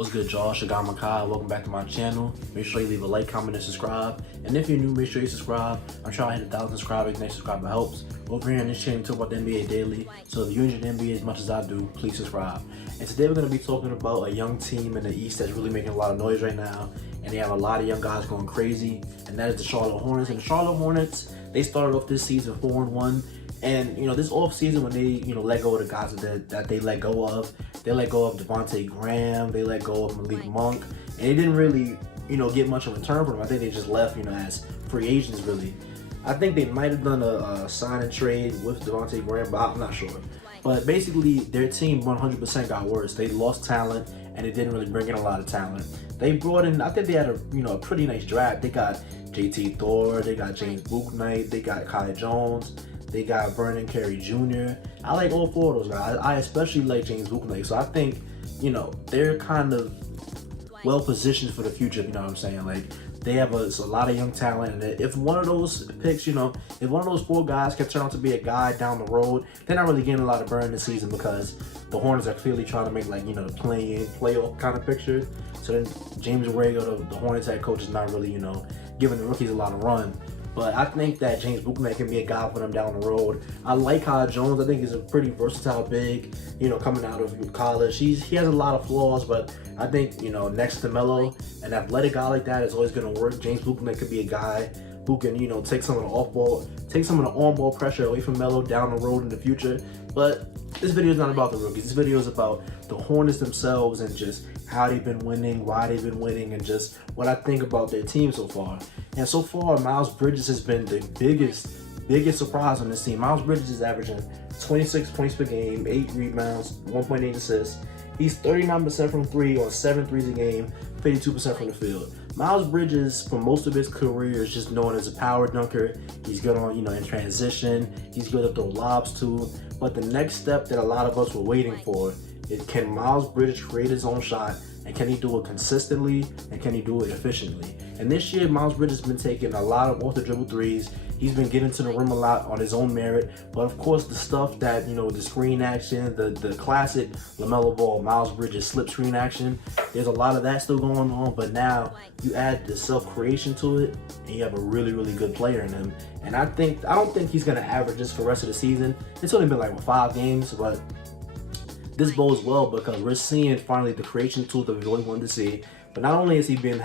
What's good, y'all? Shagar Makai. Welcome back to my channel. Make sure you leave a like, comment, and subscribe. And if you're new, make sure you subscribe. I'm trying to hit 1,000 subscribers. Next subscriber helps. Over here on this channel, we talk about the NBA daily. So if you enjoy the NBA as much as I do, please subscribe. And today we're going to be talking about a young team in the East that's really making a lot of noise right now. And they have a lot of young guys going crazy. And that is the Charlotte Hornets. And the Charlotte Hornets, they started off this season 4-1. And, this off season when they, let go of the guys that they let go of, they let go of Devontae Graham, they let go of Malik Monk, and they didn't really, get much in return for them. I think they just left, as free agents, really. I think they might have done a sign and trade with Devontae Graham, but I'm not sure. But basically, their team 100% got worse. They lost talent, and they didn't really bring in a lot of talent. They brought in, I think they had a pretty nice draft. They got JT Thor, they got James Bouknight, they got Kai Jones, they got Vernon Carey Jr. I like all four of those guys. I especially like James Bouknight. So I think, they're kind of well positioned for the future. You know what I'm saying? Like, they have a lot of young talent. And if one of those picks, if one of those four guys can turn out to be a guy down the road, they're not really getting a lot of burn this season because the Hornets are clearly trying to make, the playoff kind of picture. So then James Borrego, the Hornets head coach, is not really, giving the rookies a lot of run. But I think that James Bouknight can be a guy for them down the road. I like Kai Jones. I think he's a pretty versatile big, coming out of college. He has a lot of flaws, but I think, next to Melo, an athletic guy like that is always going to work. James Bouknight could be a guy who can, take some of the on-ball pressure away from Melo down the road in the future. But this video is not about the rookies. This video is about the Hornets themselves and just how they've been winning, why they've been winning, and just what I think about their team so far. And so far, Miles Bridges has been the biggest surprise on this team. Miles Bridges is averaging 26 points per game, 8 rebounds, 1.8 assists. He's 39% from three on 7 threes a game, 52% from the field. Miles Bridges, for most of his career, is just known as a power dunker. He's good on, in transition. He's good to throw lobs too. But the next step that a lot of us were waiting for is, can Miles Bridges create his own shot, and can he do it consistently, and can he do it efficiently? And this year, Miles Bridges has been taking a lot of off-the-dribble threes. He's been getting to the rim a lot on his own merit. But of course, the stuff that, the screen action, the classic LaMelo Ball, Miles Bridges slip screen action, there's a lot of that still going on. But now you add the self-creation to it, and you have a really, really good player in him. And I don't think he's going to average this for the rest of the season. It's only been 5 games, but this bodes well because we're seeing finally the creation tool that we always wanted to see. But not only has he been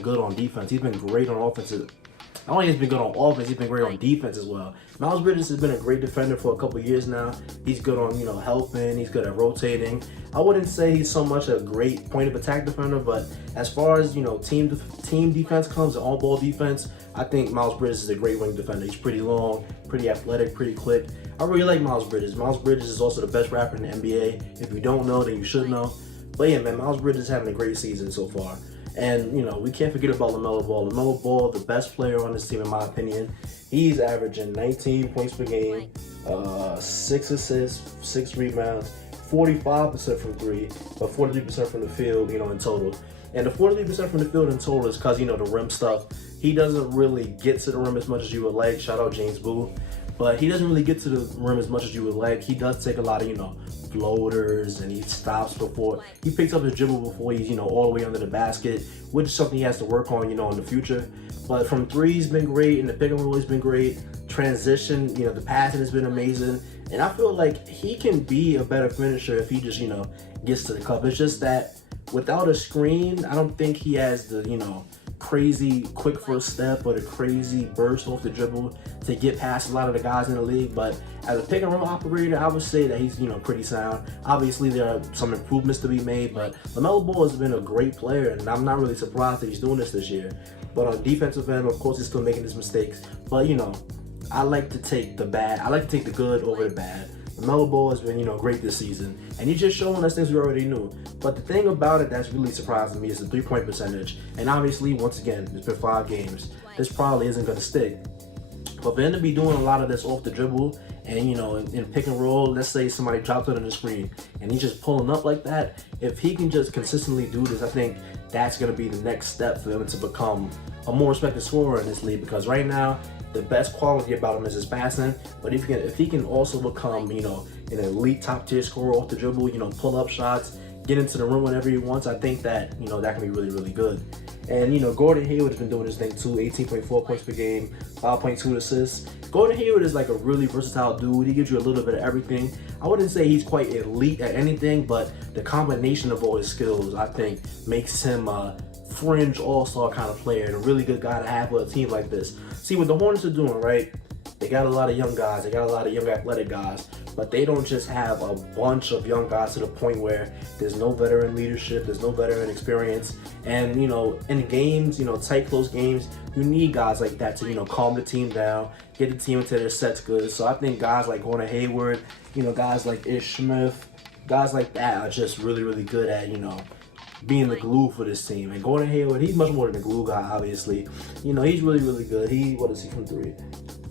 good on defense, he's been great on offense. Not only has he been good on offense, he's been great on defense as well. Miles Bridges has been a great defender for a couple of years now. He's good on, helping. He's good at rotating. I wouldn't say he's so much a great point of attack defender, but as far as, team defense comes, and on-ball defense, I think Miles Bridges is a great wing defender. He's pretty long, pretty athletic, pretty quick. I really like Miles Bridges. Miles Bridges is also the best rapper in the NBA. If you don't know, then you should know. But yeah, man, Miles Bridges is having a great season so far. And, we can't forget about LaMelo Ball. LaMelo Ball, the best player on this team, in my opinion. He's averaging 19 points per game, 6 assists, 6 rebounds, 45% from three, but 43% from the field, in total. And the 43% from the field in total is because, the rim stuff. He doesn't really get to the rim as much as you would like. Shout out James Boo. But he doesn't really get to the rim as much as you would like. He does take a lot of, floaters, and he stops before he picks up his dribble before he's all the way under the basket, which is something he has to work on in the future. But from three, he's been great, and the pick and roll has been great. Transition, the passing has been amazing, and I feel like he can be a better finisher if he just gets to the cup. It's just that without a screen, I don't think he has the crazy quick first step or the crazy burst off the dribble to get past a lot of the guys in the league. But as a pick and roll operator, I would say that he's pretty sound. Obviously there are some improvements to be made, but LaMelo Ball has been a great player, and I'm not really surprised that he's doing this year. But on defensive end, of course, he's still making his mistakes. But I like to take the bad. I like to take the good over the bad. LaMelo Ball has been, great this season, and he's just showing us things we already knew. But the thing about it that's really surprising me is the three-point percentage. And obviously, once again, it's been 5 games. This probably isn't going to stick. But for him to be doing a lot of this off the dribble and, in pick and roll, let's say somebody drops it on the screen and he's just pulling up like that, if he can just consistently do this, I think that's going to be the next step for him to become a more respected scorer in this league. Because right now, the best quality about him is his passing, but if he can also become, an elite top tier scorer off the dribble, pull up shots, get into the rim whenever he wants, I think that, you know, that can be really, really good. And, you know, Gordon Hayward has been doing his thing too, 18.4 points per game, 5.2 assists. Gordon Hayward is like a really versatile dude. He gives you a little bit of everything. I wouldn't say he's quite elite at anything, but the combination of all his skills, I think, makes him a fringe all-star kind of player and a really good guy to have with a team like this. See, what the Hornets are doing, right? They got a lot of young guys. They got a lot of young athletic guys. But they don't just have a bunch of young guys to the point where there's no veteran leadership, there's no veteran experience. And, you know, in games, you know, tight, close games, you need guys like that to, you know, calm the team down, get the team into their sets good. So I think guys like Gordon Hayward, you know, guys like Ish Smith, guys like that are just really, really good at, you know, being the glue for this team. And Gordon Hayward, he's much more than a glue guy, obviously. You know, he's really, really good. What is he from three?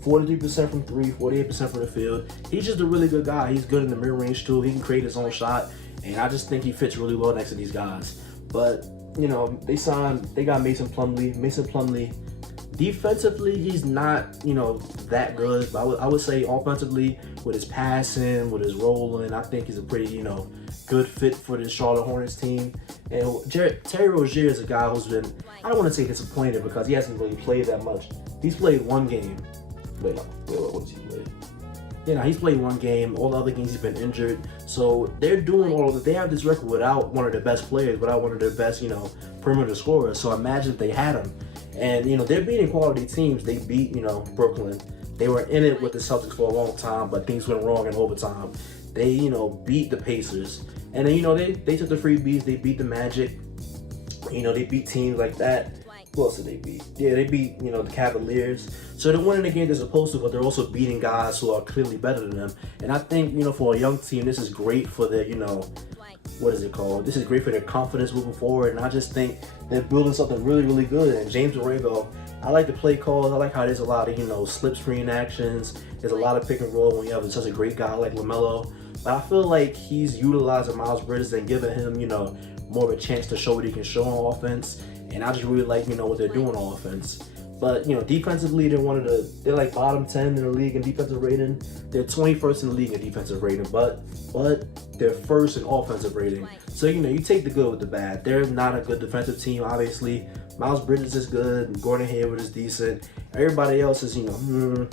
43% from three, 48% from the field. He's just a really good guy. He's good in the mid-range too. He can create his own shot. And I just think he fits really well next to these guys. But, you know, they got Mason Plumley. Mason Plumley, defensively, he's not, you know, that good. But I would say offensively, with his passing, with his rolling, I think he's a pretty, you know, good fit for the Charlotte Hornets team. And Terry Rozier is a guy who's been, I don't want to say disappointed because he hasn't really played that much. He's played one game. Wait, what did he play? You know, he's played one game. All the other games he's been injured. So they're doing all of it. They have this record without one of their best players, without one of their best, you know, perimeter scorers. So imagine if they had him. And, you know, they're beating quality teams. They beat, you know, Brooklyn. They were in it with the Celtics for a long time, but things went wrong in overtime. They, you know, beat the Pacers. And then, you know, they took the freebies. They beat the Magic. You know, they beat teams like that. Who else did they beat? Yeah, they beat, you know, the Cavaliers. So they're winning the game they're supposed to, but they're also beating guys who are clearly better than them. And I think, you know, for a young team, this is great for their, you know, what is it called? This is great for their confidence moving forward. And I just think they're building something really, really good. And James Borrego, I like the play calls. I like how there's a lot of, you know, slip screen actions. There's a lot of pick and roll when you have such a great guy like LaMelo. But I feel like he's utilizing Miles Bridges and giving him, you know, more of a chance to show what he can show on offense. And I just really like, you know, what they're doing on offense. But, you know, defensively, they're like bottom 10 in the league in defensive rating. They're 21st in the league in defensive rating, but they're first in offensive rating. So, you know, you take the good with the bad. They're not a good defensive team, obviously. Miles Bridges is good. Gordon Hayward is decent. Everybody else is, you know,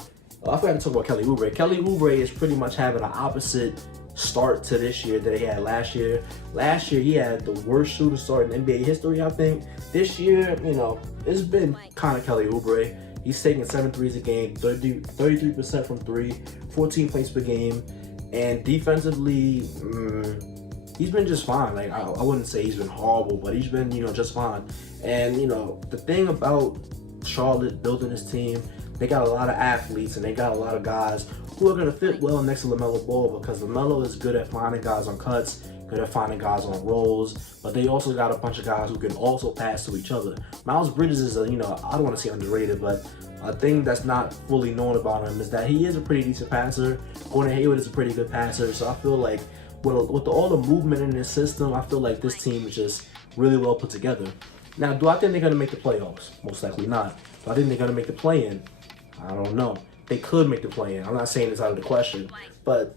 I forgot to talk about Kelly Oubre. Kelly Oubre is pretty much having an opposite start to this year that he had last year. Last year, he had the worst shooting start in NBA history, I think. This year, you know, it's been kind of Kelly Oubre. He's taking 7 threes a game, 33% from three, 14 points per game. And defensively, he's been just fine. Like, I wouldn't say he's been horrible, but he's been, you know, just fine. And, you know, the thing about Charlotte building this team, they got a lot of athletes and they got a lot of guys who are going to fit well next to LaMelo Ball, because LaMelo is good at finding guys on cuts, good at finding guys on rolls, but they also got a bunch of guys who can also pass to each other. Miles Bridges is a, you know, I don't want to say underrated, but a thing that's not fully known about him is that he is a pretty decent passer. Gordon Hayward is a pretty good passer, so I feel like with all the movement in this system, I feel like this team is just really well put together. Now, do I think they're going to make the playoffs? Most likely not. Do I think they're going to make the play-in? I don't know. They could make the play-in. I'm not saying it's out of the question, but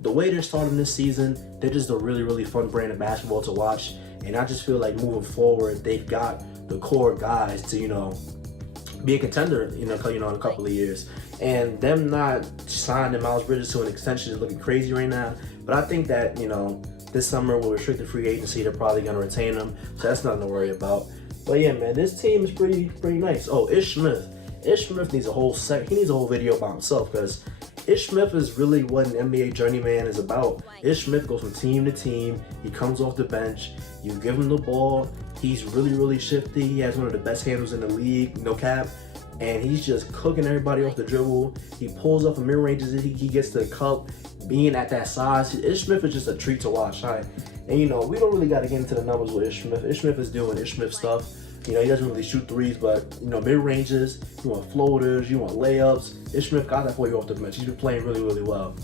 the way they're starting this season, they're just a really, really fun brand of basketball to watch. And I just feel like moving forward, they've got the core guys to, you know, be a contender, you know, in a couple of years. And them not signing Miles Bridges to an extension is looking crazy right now. But I think that, you know, this summer with restricted free agency, they're probably going to retain him. So that's nothing to worry about. But yeah, man, this team is pretty nice. Oh, Ish Smith. Ish Smith needs a whole he needs a whole video by himself, because Ish Smith is really what an NBA journeyman is about. Ish Smith goes from team to team. He comes off the bench. You give him the ball. He's really, really shifty. He has one of the best handles in the league, no cap. And he's just cooking everybody off the dribble. He pulls up from mid-ranges. He gets to the cup. Being at that size, Ish Smith is just a treat to watch. Right? And, you know, we don't really got to get into the numbers with Ish Smith. Ish Smith is doing Ish Smith stuff. You know, he doesn't really shoot threes, but, you know, mid-ranges, you want floaters, you want layups. Ish Smith got that for you off the bench. He's been playing really, really well.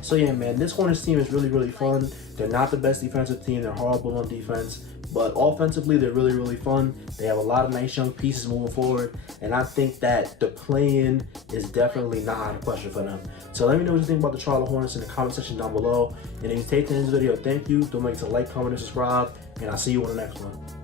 So, yeah, man, this Hornets team is really, really fun. They're not the best defensive team. They're horrible on defense. But offensively, they're really, really fun. They have a lot of nice young pieces moving forward. And I think that the play-in is definitely not out of question for them. So let me know what you think about the Charlotte Hornets in the comment section down below. And if you take to this video, thank you. Don't forget to like, comment, and subscribe. And I'll see you on the next one.